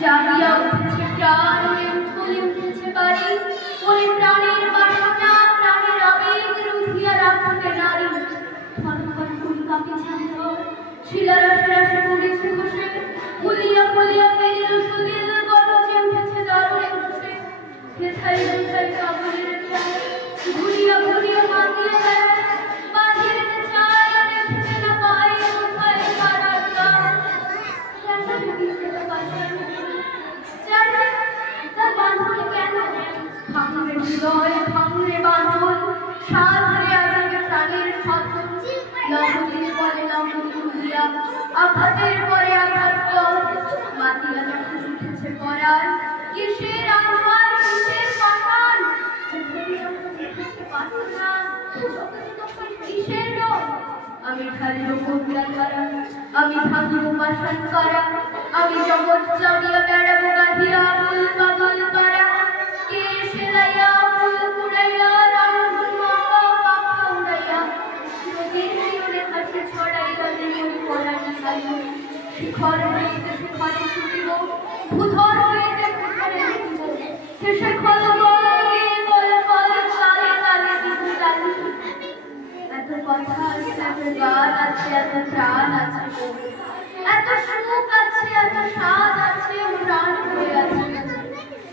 জাগিয়া উঠেছে প্রাণ, উঠে উঠেছে বাড়ি, ওরে প্রাণের বাসনা, প্রাণের আবেগ রুধিয়া রাখতে নারী। থর থর করে কাঁপিছে ঘর, শিলারাশি রাশি পড়েছে খসে, ফুলিয়া ফুলিয়া ফেলিল সুদিল বরজে উঠেছে দারুণ ঘষে। হেথাই হেথাই কাবুলের প্রাণ, ঘুরিয়া ঘুরিয়া মাতিয়া বেড়ায়, বাঁধিয়ে রেখে চায় রেখেছে না পায় কোথায় কারার গান। তার বাঁধন কেন ভাঙবে হৃদয়, ভাঙবে বাঁধন, সাধরে আজকে প্রাণের সাধন। লবণীর বলে লবণী উড়িয়া, আঘাতের পরে আঘাত কর, মাতিয়া যখন উঠেছে করার, কিসের আঘাত কিসের পাঠান, কিসের রোগ? আমি ঢালিব কবিতা ধারা, আমি ভাঙিব পাষাণ করা, আমি জগৎ জাগিয়া বেড়াবো গাহিয়া ফুল পাগল পাড়া। কে সেলাইয়া ফুল কুড়াইয়া রঙ্গন মাখা পাখা উড়াইয়া, নদীর তীরে হাসি ছড়াইয়া দেবন পরাণী খাইব। শিখর হইতে শিখরে ছুটিব, ভূধর হইতে ভূধরে উঠিব, শেষে খল বল গিয়ে বল বল তালে তালে দিব তালে। এত কথা আছে, এত গান আছে, এত প্রাণ আছে, এত সুখ আছে, এত স্বাদ আছে, প্রাণ হয়ে আছে।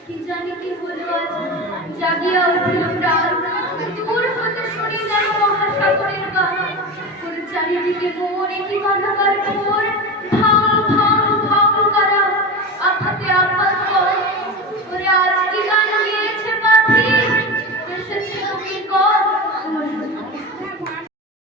কি জানি কি হলো আজ, জাগিয়া উঠিল প্রাণ, দূর হতে শুনি যেন মহাসাগরের গান। ওর চারিদিকে মোর, কি বাধাকার মোর,